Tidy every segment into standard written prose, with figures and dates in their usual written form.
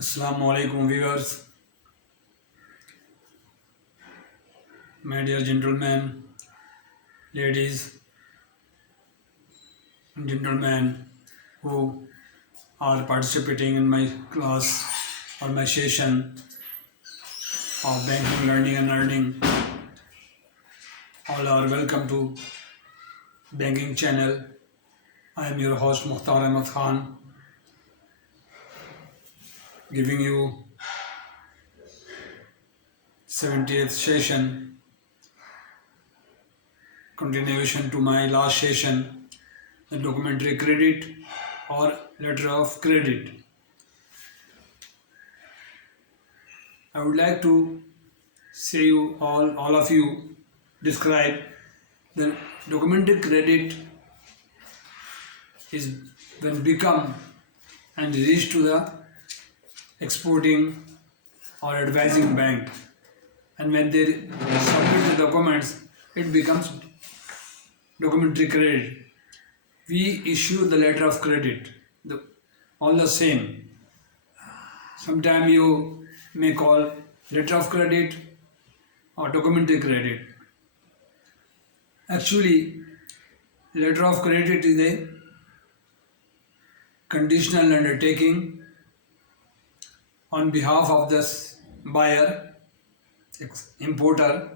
Assalamu alaikum viewers, my dear gentlemen, ladies and gentlemen who are participating in my class or my session of banking learning and earning. All are welcome to banking channel. I am your host Mukhtar Ahmed Khan, giving you 70th session, continuation to my last session, the documentary credit or letter of credit. I would like to say you all of you describe the documentary credit is when become and reach to the exporting or advising bank, and when they submit the documents it becomes documentary credit. We issue the letter of credit, all the same. Sometimes you may call letter of credit or documentary credit. Actually, letter of credit is a conditional undertaking on behalf of the buyer, importer,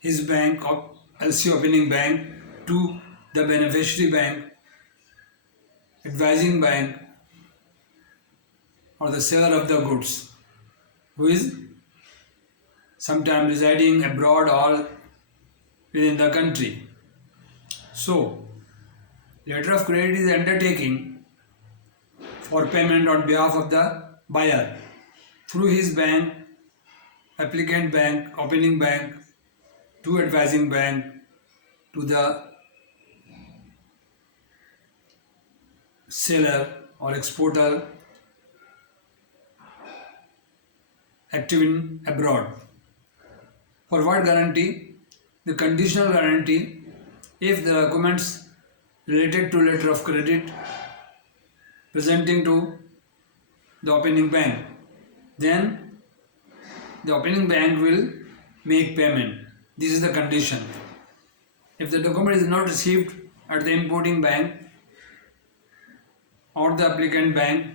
his bank or LC opening bank to the beneficiary bank, advising bank, or the seller of the goods, who is sometimes residing abroad or within the country. So, letter of credit is undertaking for payment on behalf of the buyer through his bank, applicant bank, opening bank, to advising bank, to the seller or exporter active in abroad. For what guarantee? The conditional guarantee if the documents related to letter of credit presenting to the opening bank, then the opening bank will make payment. This is the condition. If the document is not received at the importing bank or the applicant bank,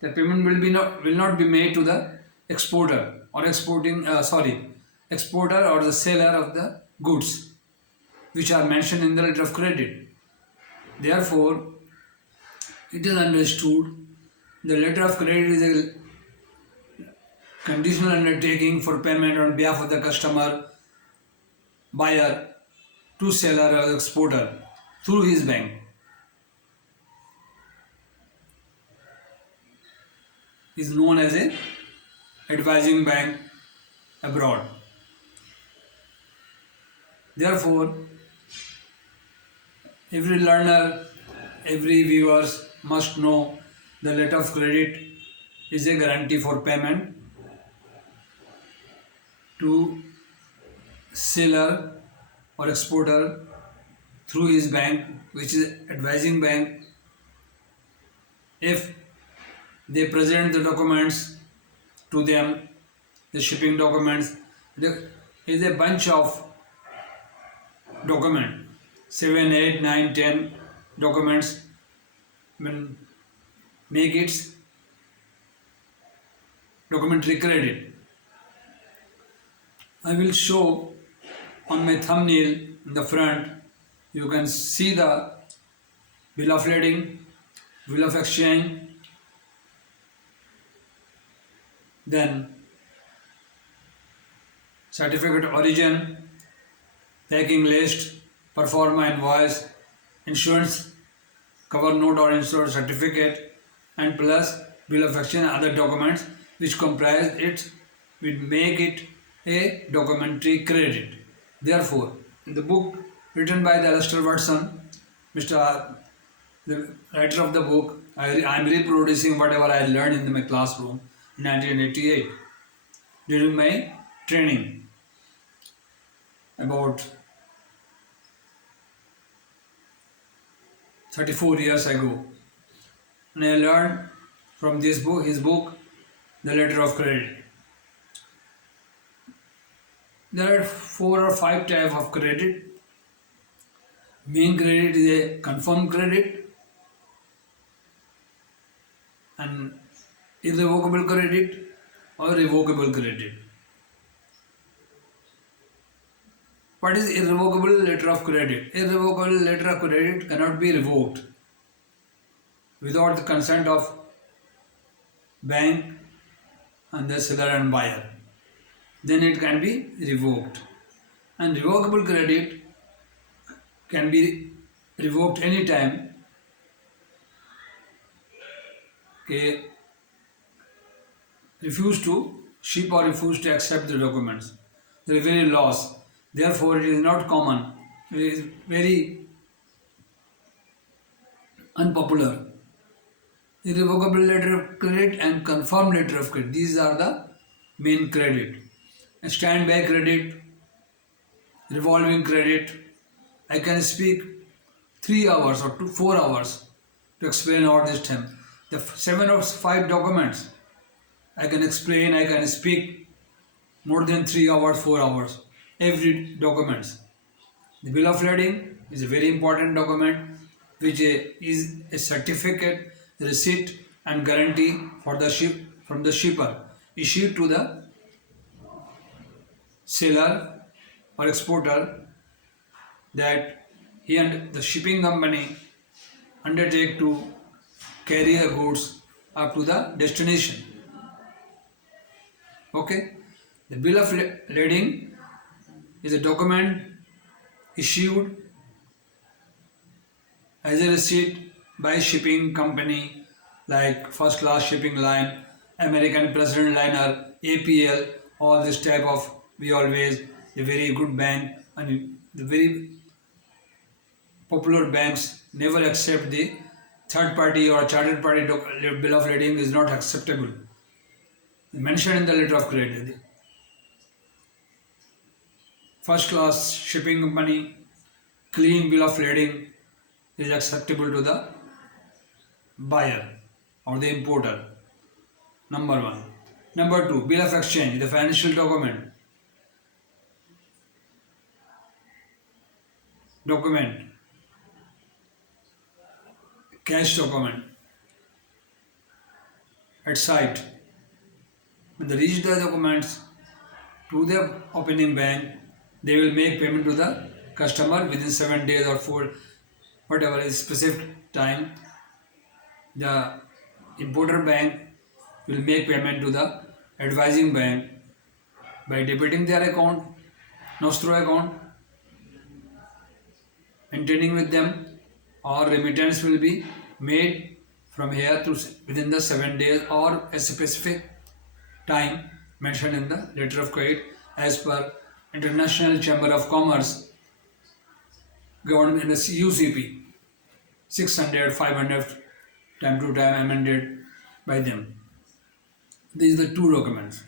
the payment will not be made to the exporter or exporter or the seller of the goods which are mentioned in the letter of credit. Therefore, it is understood the letter of credit is a conditional undertaking for payment on behalf of the customer, buyer, to seller or exporter through his bank. Is known as a advising bank abroad. Therefore, every learner, every viewer must know the letter of credit is a guarantee for payment to seller or exporter through his bank, which is advising bank, if they present the documents to them, the shipping documents. There is a bunch of documents, 7, 8, 9, 10 documents, make its documentary credit. I will show on my thumbnail in the front. You can see the bill of lading, bill of exchange, then certificate of origin, packing list, performa invoice, insurance cover note or insurance certificate, and plus bill of exchange and other documents which comprise it will make it a documentary credit. Therefore, in the book written by the Lester Watson, the writer of the book, I am reproducing whatever I learned in my classroom in 1988 during my training about 34 years ago. And I learned from this book, his book, The Letter of Credit. There are 4 or 5 types of credit. Main credit is a confirmed credit and irrevocable credit or revocable credit. What is irrevocable letter of credit? Irrevocable letter of credit cannot be revoked without the consent of bank and the seller and buyer. Then it can be revoked. And revocable credit can be revoked anytime. Okay, refuse to ship or refuse to accept the documents. They are very loss. Therefore, it is not common. It is very unpopular. Irrevocable letter of credit and confirmed letter of credit. These are the main credit. A standby credit, revolving credit. I can speak 3 hours or 4 hours to explain all this time. The 7 or 5 documents I can explain, I can speak more than 3 hours, 4 hours. Every documents. The bill of lading is a very important document which is a certificate, receipt and guarantee for the from the shipper issued to the seller or exporter that he and the shipping company undertake to carry the goods up to the destination. Okay, the bill of lading is a document issued as a receipt by shipping company like First Class Shipping Line, American President Liner, APL, all this type of, we always, a very good bank and the very popular banks never accept the third party or chartered party bill of lading is not acceptable. Mentioned in the letter of credit. First Class Shipping Company clean bill of lading is acceptable to the buyer or the importer. Number 1. Number 2, bill of exchange, the financial document. Cash document at site. When they reach the documents to the opening bank, they will make payment to the customer within 7 days or 4, whatever is specific time. The importer bank will make payment to the advising bank by debiting their account, nostro account, maintaining with them, or remittance will be made from here to within the 7 days or a specific time mentioned in the letter of credit as per International Chamber of Commerce government in the UCP 600, 500 time to time amended by them. These are the 2 documents.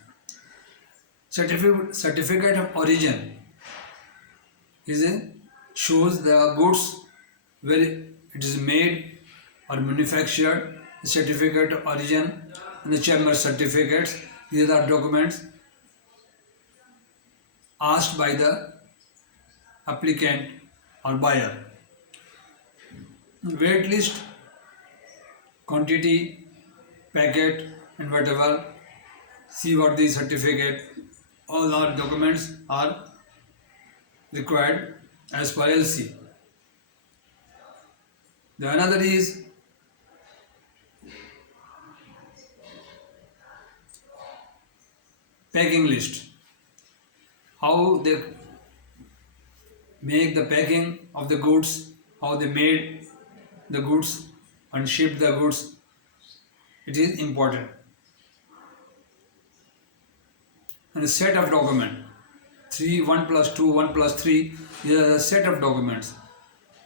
Certificate of origin shows the goods where it is made or manufactured. The certificate of origin and the chamber certificates. These are documents asked by the applicant or buyer. Weight list, quantity, packet and whatever. See what the certificate. All our documents are required as per LC. The another is packing list. How they make the packing of the goods, how they made the goods and shipped the goods. It is important. And a set of document. 3, 1 plus 2, 1 plus 3. These are the set of documents.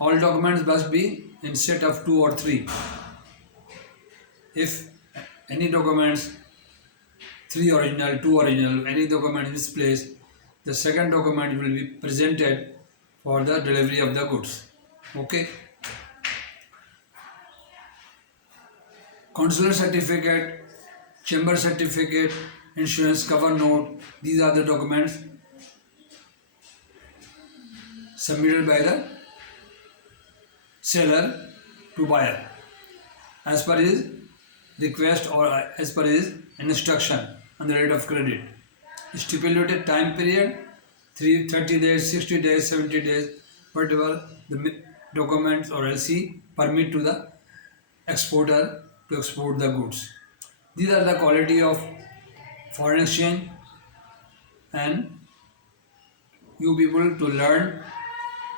All documents must be in set of 2 or 3. If any documents, 3 original, 2 original, any document misplaced, the second document will be presented for the delivery of the goods. Okay. Consular certificate, chamber certificate, insurance cover note, these are the documents submitted by the seller to buyer as per his request or as per his instruction on the rate of credit. Stipulated time period 30 days, 60 days, 70 days, whatever the documents or LC permit to the exporter to export the goods. These are the quality of foreign exchange, and you people to learn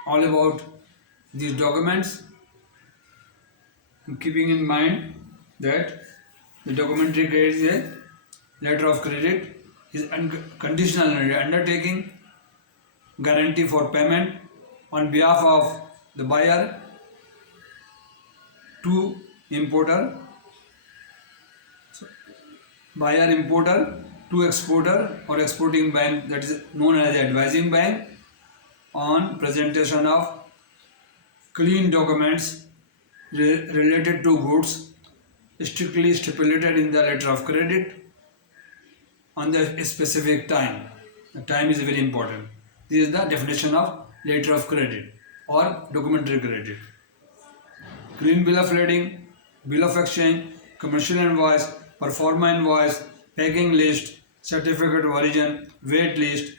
all about these documents, and keeping in mind that the documentary credit is a letter of credit, is conditional undertaking, guarantee for payment on behalf of the buyer to importer, buyer importer to exporter or exporting bank, that is known as the advising bank, on presentation of clean documents related to goods strictly stipulated in the letter of credit on the specific time. The time is very important. This is the definition of letter of credit or documentary credit. Clean bill of lading, bill of exchange, commercial invoice, performa invoice, packing list, certificate of origin, weight list,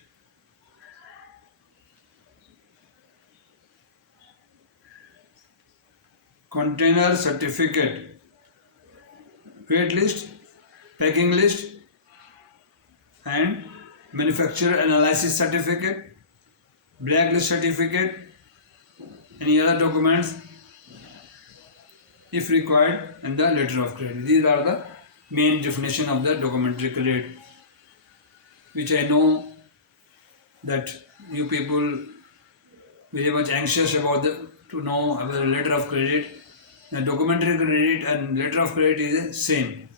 container certificate, weight list, packing list, and manufacturer analysis certificate, blacklist certificate, any other documents if required, and the letter of credit. These are the main definition of the documentary credit, which I know that you people very much anxious about to know about the letter of credit. The documentary credit and letter of credit is the same.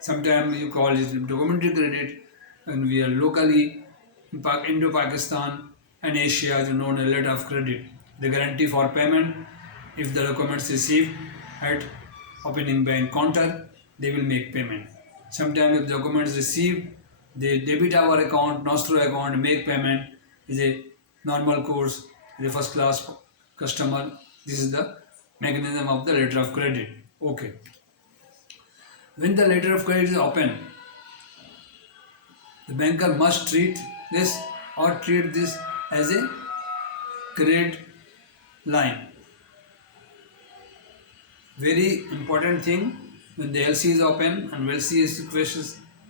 Sometimes you call it documentary credit, and we are locally in Indo-Pakistan and Asia is known as letter of credit. The guarantee for payment, if the documents received at opening bank counter, they will make payment. Sometimes if documents received, they debit our account, nostro account, make payment is a normal course, the first class customer. This is the mechanism of the letter of credit. Okay. When the letter of credit is open, the banker must treat this as a credit line. Very important thing, when the LC is open and LC is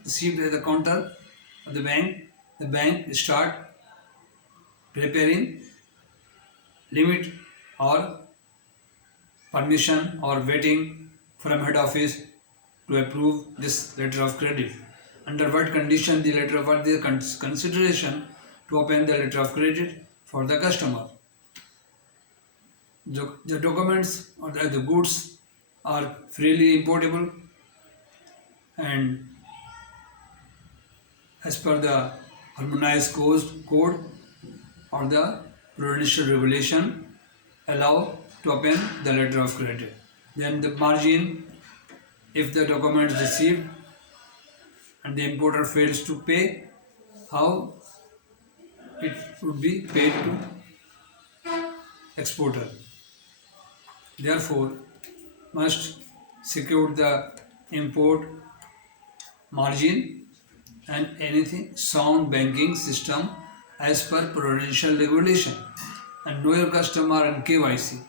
received at the counter of the bank start preparing limit or permission or waiting from head office to approve this letter of credit. Under what condition the letter of the consideration to open the letter of credit for the customer. The documents or the goods are freely importable, and as per the harmonized code or the prudential regulation allow to open the letter of credit. Then the margin, if the document is received and the importer fails to pay, how it would be paid to exporter. Therefore, must secure the import margin and anything sound banking system as per prudential regulation, and know your customer and KYC.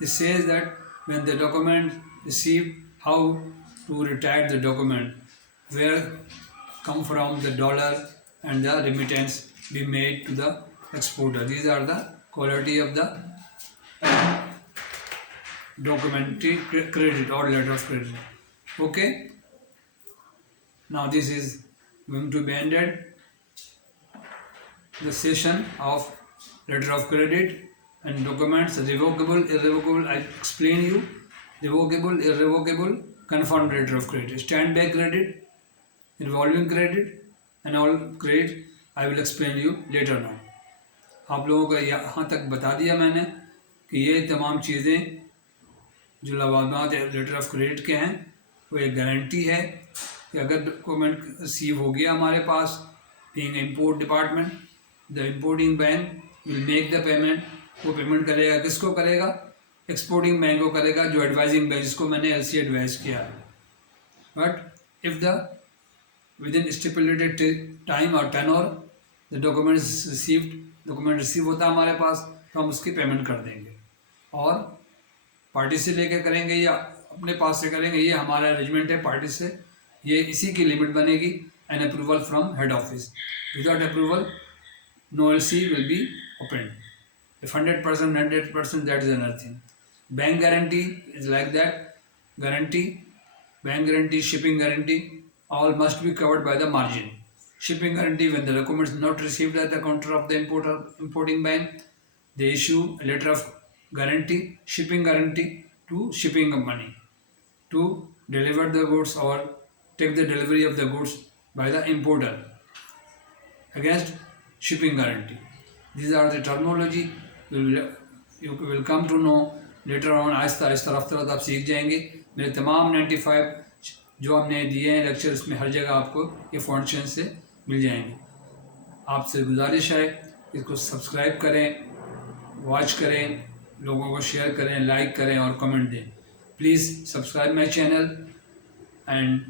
It says that when the document received, how to retire the document, where come from the dollar and the remittance be made to the exporter. These are the quality of the documentary credit or letter of credit. Okay. Now this is going to be ended. The session of letter of credit and documents, revocable, irrevocable. I explain you revocable, irrevocable, confirmed letter of credit, standby credit, revolving credit, and all credit. I will explain you later now. आप लोगों को यहाँ तक बता दिया मैंने कि ये तमाम चीज़ें जो लवाजमात लेटर ऑफ क्रेडिट के हैं वो एक गारंटी है कि अगर डॉक्यूमेंट रिसीव हो गया हमारे पास, being import department, the importing bank will make the payment. वो पेमेंट करेगा, किसको करेगा? एक्सपोर्टिंग बैंक को करेगा, जो एडवाइजिंग बैंक जिसको मैंने एलसी एडवाइज किया है। But if the with in stipulated time और 10 और the documents received, document receive होता है हमारे पास, तो हम उसकी पेमेंट कर देंगे। और पार्टी से लेके करेंगे या अपने पास से करेंगे, ये हमारा अरेंजमेंट है पार्टी से, ये इसी की लिमिट बनेगी। An approval from head office, without approval no LC will be open. If 100%, 100%, that is another thing. Bank guarantee is like that. Guarantee, bank guarantee, shipping guarantee, all must be covered by the margin. Shipping guarantee, when the document is not received at the counter of the importing bank, they issue a letter of guarantee, shipping guarantee to shipping company to deliver the goods or take the delivery of the goods by the importer against shipping guarantee. These are the terminology. You will come to know later on। Aahista Aahista रफ्ता रफ्ता आप सीख जाएंगे। मेरे तमाम 95 जो हमने दिए हैं lecture, इसमें हर जगह आपको ये फॉन्ट से मिल जाएंगे। आपसे गुजारिश है इसको सब्सक्राइब करें, वॉच करें, लोगों को शेयर करें, लाइक करें और कमेंट दें। Please subscribe my channel and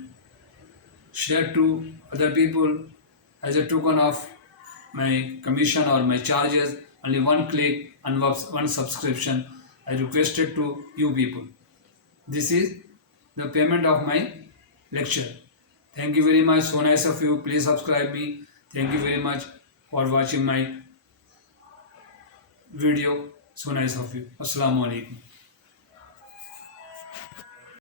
share to other people as a token of my commission or my charges, only one click and one subscription I requested to you people. This is the payment of my lecture. Thank you very much, so nice of you. Please subscribe me. Thank you very much for watching my video, so nice of you. Assalamu alaikum.